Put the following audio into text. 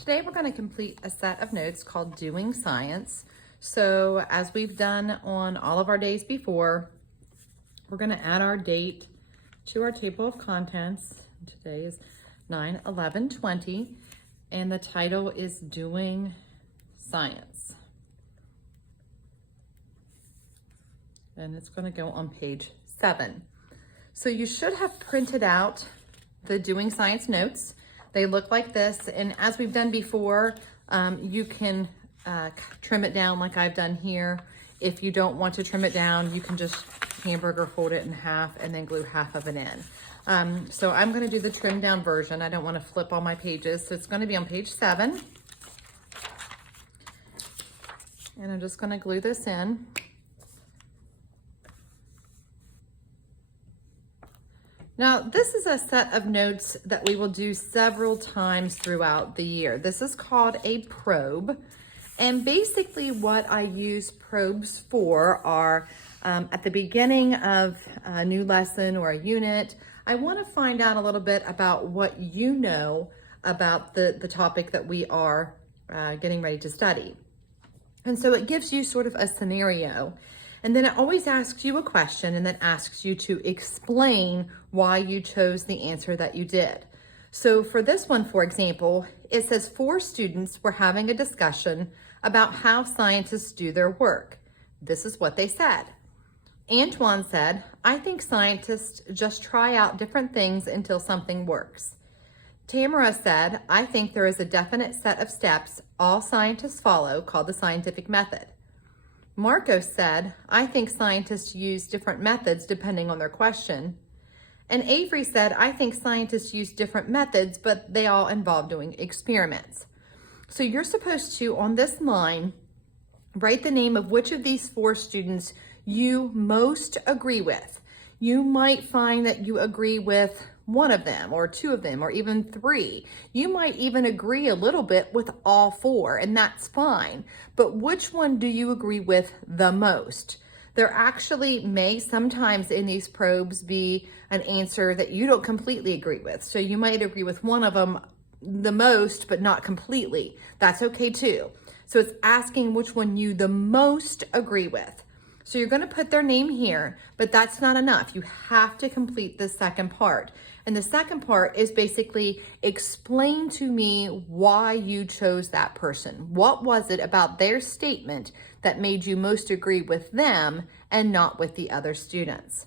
Today we're going to complete a set of notes called Doing Science. So as we've done on all of our days before, we're going to add our date to our table of contents. Today is 9/11/20 and the title is Doing Science. And it's going to go on page 7. So you should have printed out the Doing Science notes. They look like this, and as we've done before, you can trim it down like I've done here. If you don't want to trim it down, you can just hamburger fold it in half and then glue half of it in. So I'm going to do the trimmed down version. I don't want to flip all my pages, so it's going to be on page 7. And I'm just going to glue this in. Now, this is a set of notes that we will do several times throughout the year. This is called a probe. And basically what I use probes for are at the beginning of a new lesson or a unit, I want to find out a little bit about what you know about the topic that we are getting ready to study. And so it gives you sort of a scenario. And then it always asks you a question and then asks you to explain why you chose the answer that you did. So for this one, for example, it says 4 students were having a discussion about how scientists do their work. This is what they said. Antoine said, "I think scientists just try out different things until something works." Tamara said, "I think there is a definite set of steps all scientists follow called the scientific method." Marcos said, "I think scientists use different methods depending on their question." And Avery said, "I think scientists use different methods, but they all involve doing experiments." So you're supposed to, on this line, write the name of which of these 4 students you most agree with. You might find that you agree with 1 of them or 2 of them or even 3. You might even agree a little bit with all 4, and that's fine. But which one do you agree with the most? There actually may sometimes in these probes be an answer that you don't completely agree with. So you might agree with one of them the most, but not completely. That's okay too. So it's asking which one you the most agree with. So you're going to put their name here, but that's not enough. You have to complete the second part. And the second part is basically explain to me why you chose that person. What was it about their statement that made you most agree with them and not with the other students?